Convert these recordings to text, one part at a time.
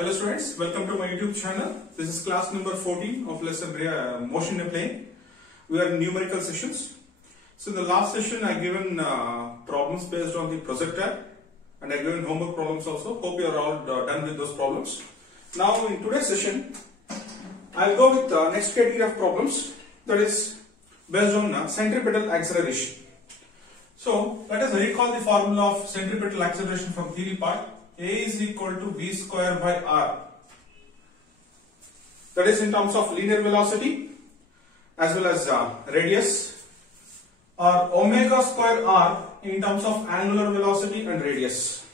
Hello students, welcome to my YouTube channel. This is class number 14 of lesson motion in a plane. We are in numerical sessions. So in the last session I given problems based on the projectile and I given homework problems also. Hope you are all done with those problems. Now in today's session I will go with the next category of problems, that is based on centripetal acceleration. So let us recall the formula of centripetal acceleration from theory part. A is equal to v square by r, that is in terms of linear velocity as well as radius, or omega square r in terms of angular velocity and radius.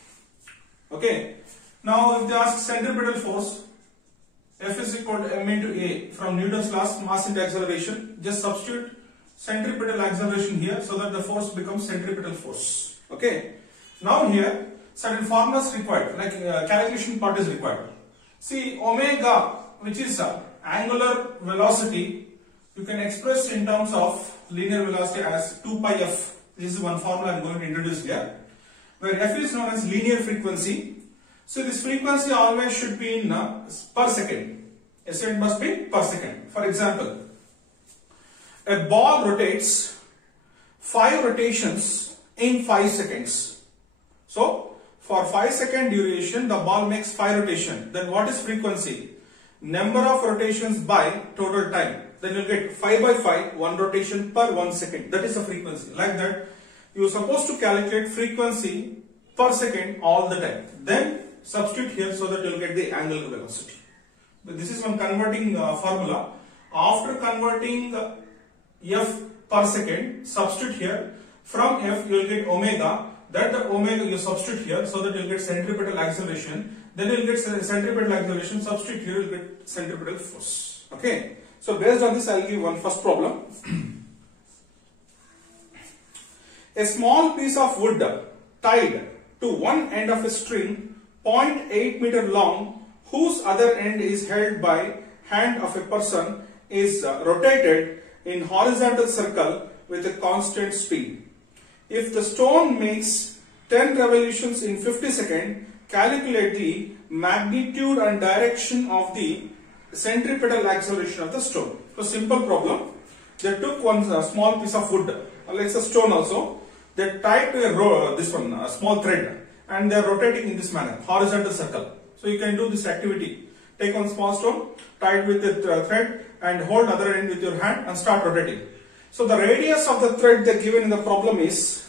Okay. Now if they ask centripetal force, F is equal to m into a from Newton's last mass into acceleration, just substitute centripetal acceleration here so that the force becomes centripetal force. Okay. Now here certain formulas required, like calculation part is required. See, omega, which is angular velocity, you can express in terms of linear velocity as 2 pi f. This is one formula I am going to introduce here, where f is known as linear frequency. So this frequency always should be in per second. It must be per second. For example, a ball rotates 5 rotations in 5 seconds. So for 5-second duration, the ball makes 5 rotations. Then what is frequency? Number of rotations by total time. Then you will get 5 by 5, 1 rotation per 1 second. That is the frequency. Like that, you are supposed to calculate frequency per second all the time. Then substitute here so that you will get the angular velocity. But this is one converting formula. After converting f per second, substitute here. From f, you will get omega. That the omega you substitute here so that you will get centripetal acceleration. Then you will get centripetal acceleration, substitute here, you will get centripetal force. Okay. So based on this I will give one first problem. A small piece of wood tied to one end of a string 0.8 meter long, whose other end is held by hand of a person, is rotated in horizontal circle with a constant speed. If the stone makes 10 revolutions in 50 seconds, calculate the magnitude and direction of the centripetal acceleration of the stone. So simple problem. They took one small piece of wood, like a stone also. They tied to a small thread, and they are rotating in this manner, horizontal circle. So you can do this activity. Take one small stone, tie it with the thread, and hold other end with your hand and start rotating. So the radius of the thread they given in the problem is,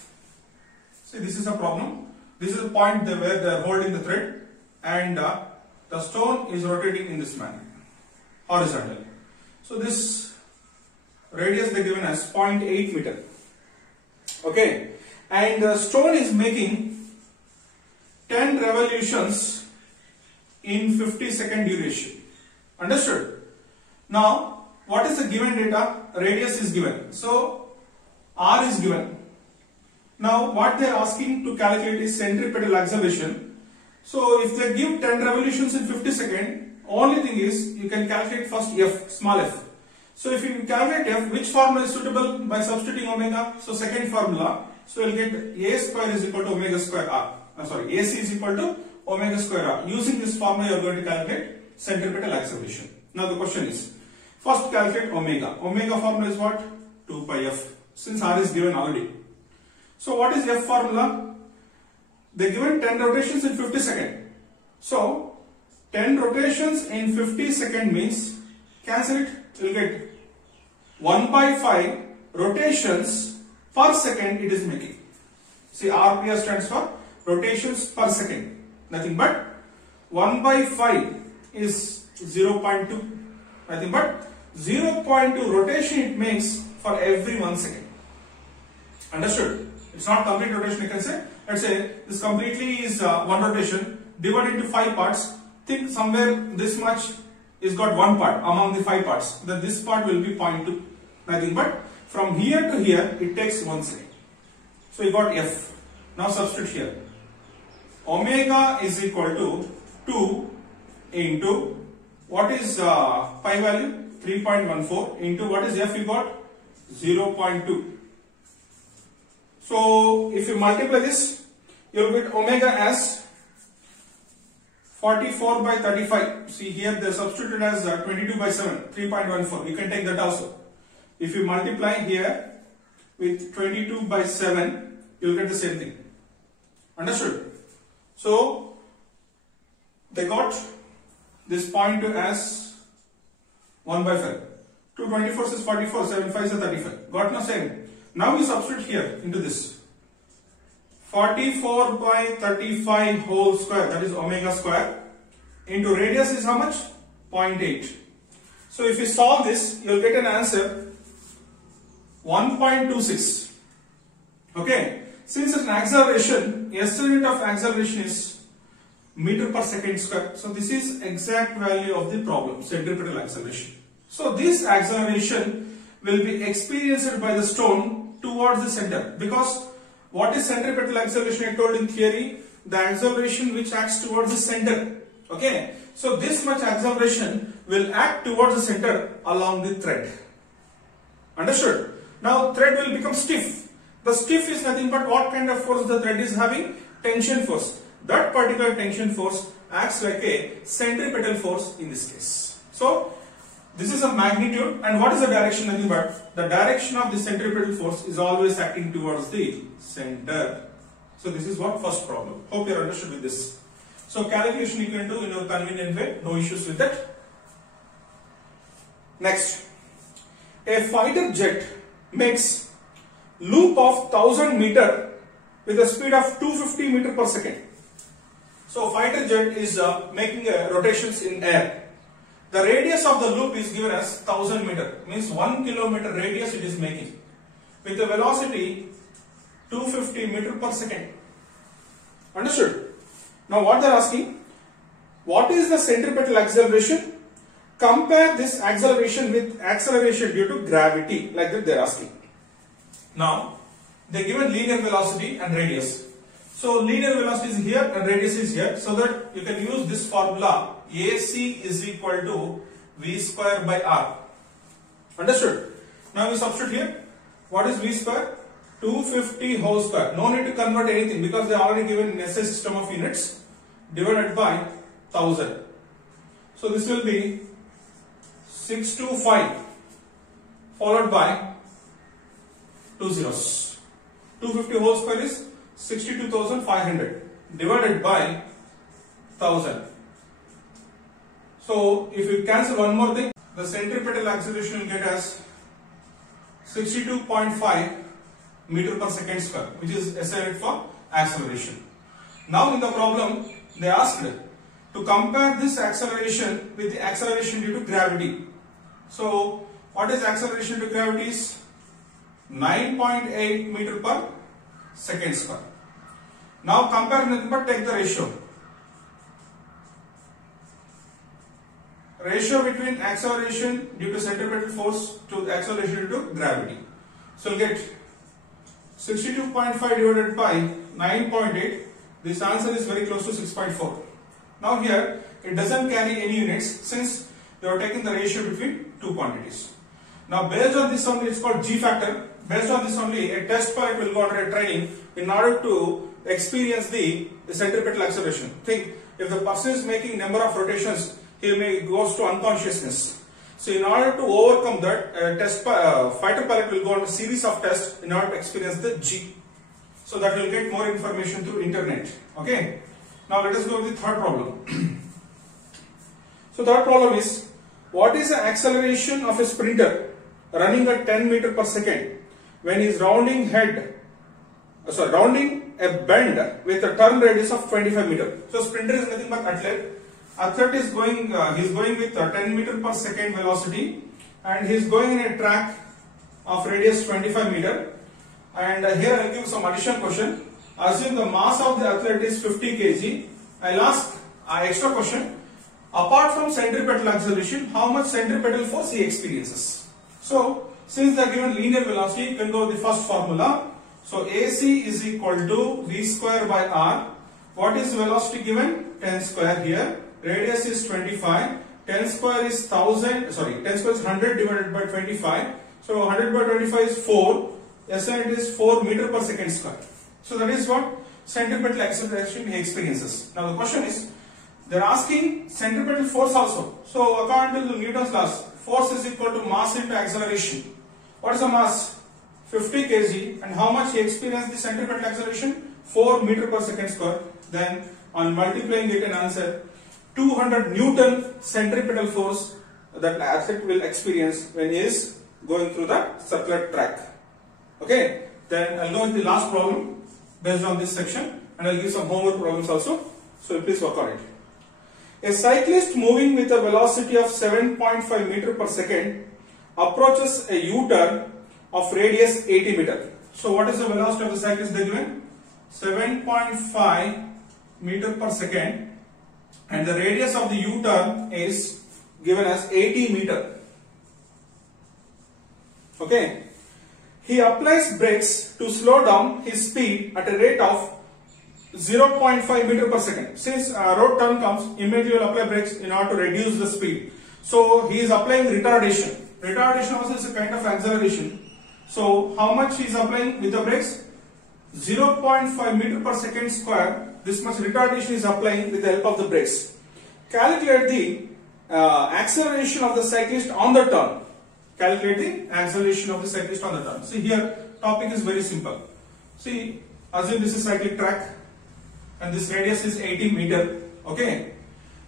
see, this is a problem. This is the point where they are holding the thread, and the stone is rotating in this manner, horizontally. So this radius they given as 0.8 meter. Okay, and the stone is making 10 revolutions in 50-second duration. Understood? Now, what is the given data? Radius is given. So, r is given. Now, what they are asking to calculate is centripetal acceleration. So, if they give 10 revolutions in 50 seconds, only thing is you can calculate first f, small f. So, if you calculate f, which formula is suitable by substituting omega? So, second formula. So, you will get a square is equal to omega square r. AC is equal to omega square r. Using this formula, you are going to calculate centripetal acceleration. Now, the question is, first calculate omega. Omega formula is what? 2 pi f, since r is given already. So what is f formula? They given 10 rotations in 50 seconds. So 10 rotations in 50 seconds means, cancel it, you will get 1 by 5 rotations per second it is making. See, RPS stands for rotations per second. Nothing but 1 by 5 is 0.2. Nothing but 0.2 rotation it makes for every 1 second. Understood? It's not complete rotation, you can say. Let's say this completely is one rotation divided into 5 parts. Think somewhere this much is got one part among the 5 parts. Then this part will be 0.2. Nothing but from here to here it takes 1 second. So you got f. Now substitute here. Omega is equal to 2 into what is pi value? 3.14 into what is f you got? 0.2. So if you multiply this, you will get omega as 44 by 35. See here they substituted as 22 by 7, 3.14. You can take that also. If you multiply here with 22 by 7, you will get the same thing. Understood? So they got this point as 1 by 5. 2 24 is 44, 7 5 is 35. Got no same. Now we substitute here into this. 44 by 35 whole square, that is omega square, into radius is how much? 0.8. So if you solve this, you will get an answer 1.26. Okay. Since it's an acceleration, SI unit of acceleration is meter per second square. So this is exact value of the problem, centripetal acceleration. So this acceleration will be experienced by the stone towards the center, because what is centripetal acceleration? I told in theory, the acceleration which acts towards the center. Okay, so this much acceleration will act towards the center along the thread. Understood? Now thread will become stiff. The stiff is nothing but what kind of force the thread is having? Tension force. That particular tension force acts like a centripetal force in this case. So this is a magnitude, and what is the direction? Nothing but the direction of the centripetal force is always acting towards the center. So this is what first problem. Hope you are understood with this. So calculation you can do in your convenient way, no issues with that. Next, a fighter jet makes loop of 1000 meter with a speed of 250 meter per second. So fighter jet is making rotations in air. The radius of the loop is given as 1000 meter, means 1 kilometer radius it is making, with the velocity 250 meter per second. Understood? Now what they are asking, what is the centripetal acceleration? Compare this acceleration with acceleration due to gravity, like that they are asking. Now they given linear velocity and radius. So linear velocity is here and radius is here, so that you can use this formula, AC is equal to V square by R. Understood? Now we substitute here. What is V square? 250 whole square. No need to convert anything because they are already given in SI system of units, divided by 1000. So this will be 625 followed by 2 zeros. 250 whole square is 62,500 divided by 1000. So if you cancel one more thing, the centripetal acceleration will get as 62.5 meter per second square, which is SI unit for acceleration. Now in the problem they asked to compare this acceleration with the acceleration due to gravity. So what is acceleration due to gravity is 9.8 meter per second square. Now compare nothing but take the ratio. Ratio between acceleration due to centripetal force to acceleration due to gravity. So you'll get 62.5 divided by 9.8. This answer is very close to 6.4. Now here it doesn't carry any units since they are taking the ratio between two quantities. Now based on this only, it's called G factor. Based on this only, a test pilot will go under a training in order to experience the centripetal acceleration. Think, if the person is making number of rotations, he may goes to unconsciousness. So in order to overcome that, fighter pilot will go on a series of tests in order to experience the G. So that will get more information through internet. Okay. Now let us go with the third problem. So third problem is, what is the acceleration of a sprinter running at 10 meter per second when he is rounding a bend with a turn radius of 25 meter. So sprinter is nothing but athlete. Athlete is going, he is going with a 10 meter per second velocity, and he is going in a track of radius 25 meter. And here I will give some additional question. Assume the mass of the athlete is 50 kg. I will ask an extra question. Apart from centripetal acceleration, how much centripetal force he experiences? So since they are given linear velocity, you can go with the first formula. So AC is equal to V square by R. What is velocity given? 10 square here. Radius is 25. 10 square is 1000. Sorry, 10 square is 100 divided by 25. So 100 by 25 is 4. SI unit is 4 meter per second square. So that is what centripetal acceleration he experiences. Now the question is, They're asking centripetal force also. So according to Newton's laws, force is equal to mass into acceleration. What is the mass? 50 kg. And how much he experienced the centripetal acceleration? 4 meter per second square. Then on multiplying it, an answer 200 Newton centripetal force that asset will experience when he is going through the circular track. Okay. Then I'll go with the last problem based on this section, and I'll give some homework problems also. So please work on it. A cyclist moving with a velocity of 7.5 meter per second approaches a U-turn of radius 80 meter. So what is the velocity of the cyclist they given? 7.5 meter per second, and the radius of the U-turn is given as 80 meter. Okay. He applies brakes to slow down his speed at a rate of 0.5 meter per second. Since a road turn comes, immediately you will apply brakes in order to reduce the speed. So he is applying retardation. Retardation also is a kind of acceleration. So how much he is applying with the brakes? 0.5 meter per second square. This much retardation is applying with the help of the brakes. Calculate the acceleration of the cyclist on the turn. Calculate the acceleration of the cyclist on the turn. See here, topic is very simple. See, assume this is cyclic track and this radius is 80 meter. Okay.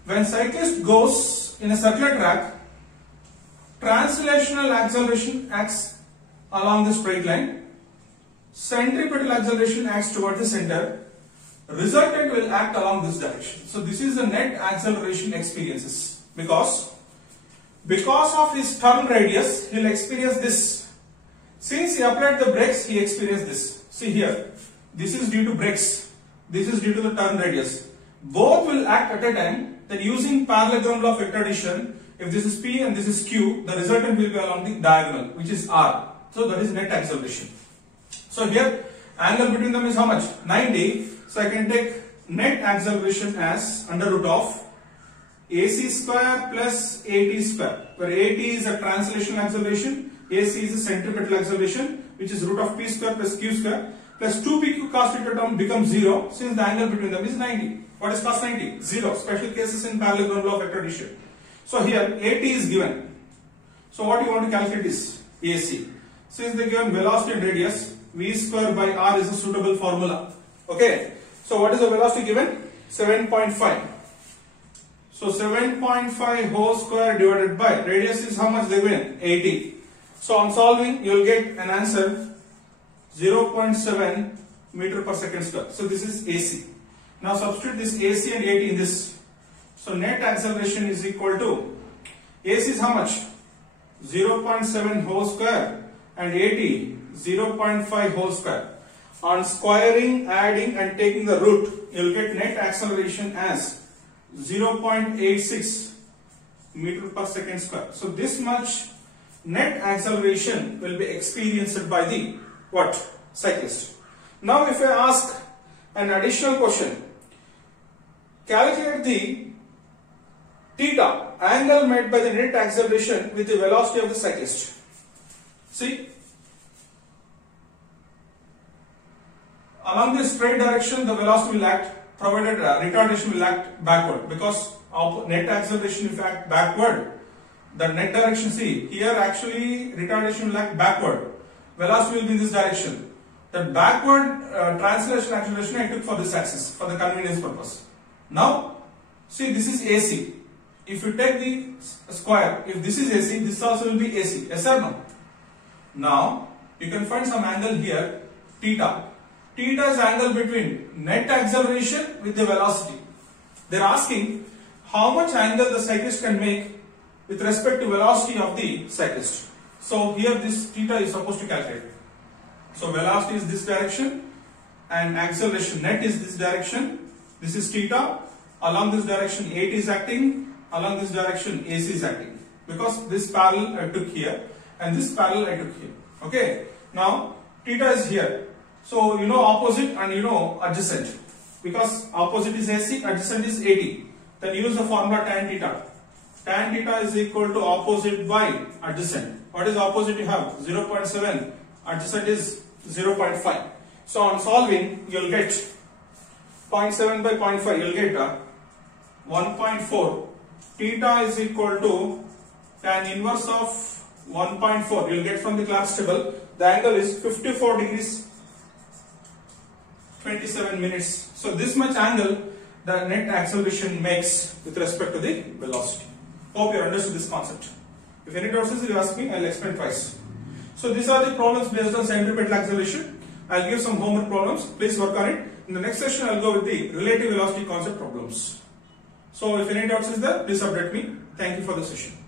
When cyclist goes in a circular track, translational acceleration acts along the straight line. Centripetal acceleration acts toward the center. Resultant will act along this direction. So this is the net acceleration experiences. Because of his turn radius, he will experience this. Since he applied the brakes, he experienced this. See here, this is due to brakes. This is due to the turn radius. Both will act at a time. Then using parallelogram law of vector addition, if this is P and this is Q, the resultant will be along the diagonal, which is R. So that is net acceleration. So here, angle between them is how much? 90. So I can take net acceleration as under root of AC square plus AT square, where AT is a translational acceleration, AC is a centripetal acceleration, which is root of P square plus Q square, plus 2PQ cos theta term becomes 0 since the angle between them is 90. What is cos 90? 0. Special cases in parallelogram law of vector addition. So here AT is given. So what you want to calculate is AC. Since they given velocity and radius, V square by R is a suitable formula. Okay. So what is the velocity given? 7.5. So 7.5 whole square divided by radius is how much they given? 80. So on solving, you will get an answer 0.7 meter per second square. So this is AC. Now substitute this AC and AT in this. So net acceleration is equal to AC is how much? 0.7 whole square and AT 0.5 whole square. On squaring, adding and taking the root, you will get net acceleration as 0.86 meter per second square. So this much net acceleration will be experienced by the what? Cyclist. Now if I ask an additional question, calculate the theta, angle made by the net acceleration with the velocity of the cyclist. See, along this straight direction the velocity will act, provided retardation will act backward, because of net acceleration will act backward. The net direction, see here actually retardation will act backward, velocity will be in this direction. The backward translation acceleration I took for this axis for the convenience purpose. Now see, this is AC. If you take the square, if this is AC, this also will be AC. Yes or no? Now you can find some angle here, theta. Theta is angle between net acceleration with the velocity. They are asking how much angle the cyclist can make with respect to velocity of the cyclist. So here this theta is supposed to calculate. So velocity is this direction and acceleration net is this direction. This is theta. Along this direction AT is acting. Along this direction AC is acting. Because this parallel I took here and this parallel I took here. Okay. Now theta is here. So you know opposite and you know adjacent. Because opposite is AC, adjacent is AT. Then use the formula tan theta. Tan theta is equal to opposite by adjacent. What is opposite? You have 0.7. Adjacent is 0.5. So on solving, you will get 0.7 by 0.5. You will get 1.4. Theta is equal to tan inverse of 1.4. You'll get from the class table. The angle is 54 degrees 27 minutes. So this much angle the net acceleration makes with respect to the velocity. Hope you understood this concept. If any doubts you ask me, I'll explain twice. So these are the problems based on centripetal acceleration. I'll give some homework problems. Please work on it. In the next session, I'll go with the relative velocity concept problems. So if any doubts is there, please update me. Thank you for the session.